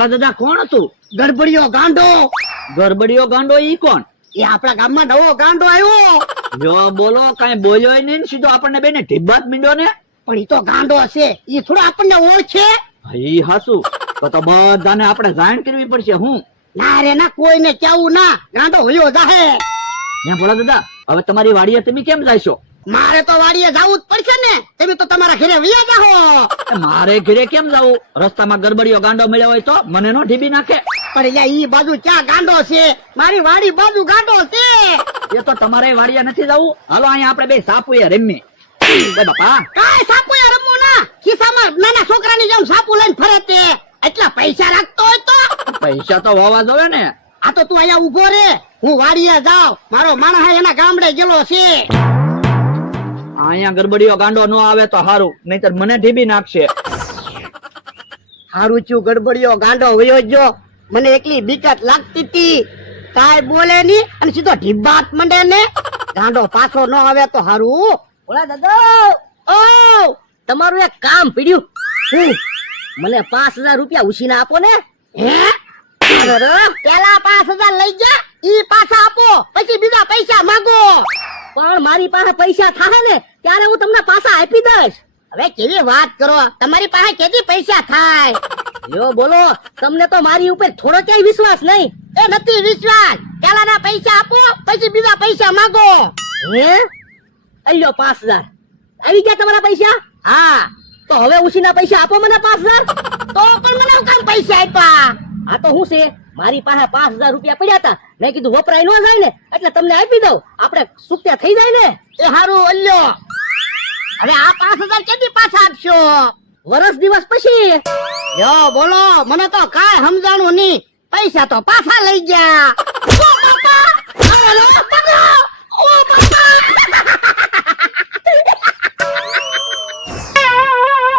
ભોળા દાદા કોણ હતું? ગડબડિયો ગાંડો. ગરબડિયો ગાંડો ઈ કોણ? એ આપણા ગામમાં નવો ગાંડો આવ્યો. જો બોલો, કઈ બોલ્યો નહીં ને સીધો આપણને બેને ઢીબાત મીંડો ને. પણ ઈ તો ગાંડો છે, ઈ થોડો આપણને ઓળખે. ઈ હાસુ તો બધાને આપણે જાણ કરવી પડશે. હું ના રે ના, કોઈને કેવું ના, ગાંડો હોયો જાહે. ને ભોળા દાદા, હવે તમારી વાડીએ તમે કેમ જાયશો? મારે તો વાડીએ જાવું જ પડશે ને. તમે તો તમારા ઘરે વયા જાહો. મારે ઘરે કેમ જાવું? રસ્તામાં ગરબડિયો ગાંડો મળ્યો હોય તો મને નો ઢીબી નાખે. પણ એટલે ઈ બાજુ ક્યાં ગાંડો છે? મારી વાડી બાજુ ગાંડો છે. એ તો તમારે વાડીએ નથી જવું. હાલો અહીંયા આપણે બે સાપુએ રમી. બે બાપા, કાય સાપુ યા રમવું ના. ખિસ્સામાં નાના છોકરાની જેમ સાપુ લઈને ફરે તે. એટલા પૈસા રાખતો હોય તો પૈસા તો હોવા જોવે ને. આ તો તું અહીંયા ઉભો રે, હું વાડીએ જાઉં. મારો માણસ એના ગામડે ગયેલો છે. અહીંયા ગરબડિયો ગાંડો નો આવે તો હારું, નહીતર મને ઢીબી નાખશે. હારું ચું ગડબડિયો ગાંડો વયો ગયો. મને એકલી બીકત લાગતી હતી. કાય બોલે ની અને સીધો ઢીબાત મંડે ને. ગાંડો પાછો ન આવે તો હારું. ઓલા દાદા, ઓ તમારું એક કામ પડ્યું. હું મને 5000 રૂપિયા ઉછીને આપો ને. હે પેલા 5000 લઈ ગયા, ઈ પાછા આપો, પછી બીજા પૈસા માંગો. પણ મારી પાસે પૈસા થાય ને ત્યારે હું તમને પાછા આપી દઈશ. હવે કેવી વાત કરો, તમારી પાસે કેદી પૈસા થાય? યો બોલો, તમને તો મારી ઉપર થોડો ક્યાંય વિશ્વાસ નહીં. એ નથી વિશ્વાસ. પેલાના પૈસા આપો, પછી બીજા પૈસા માંગો. હે અલ્યો 5000 આવી ગયા તમારા પૈસા? હા તો હવે ઉછીના પૈસા આપો મને 5000. તો પણ મને હું કામ પૈસા આપ્યા? આ તો હું છે, મારી પાસે 5000 રૂપિયા પડ્યા હતા. મેં કીધું વપરાય ન જાય ને એટલે તમને આપી દઉં, આપણે સુક્યા થઈ જાય ને. એ હારું અલ્યો. હવે આ 5000 કેદી પાછા આપશો? વરસ દિવસ પછી. યો બોલો, મને તો કાંઈ સમજાણું નહીં. પૈસા તો પાછા લઈ ગયા. ઓ બાપા! આ લો,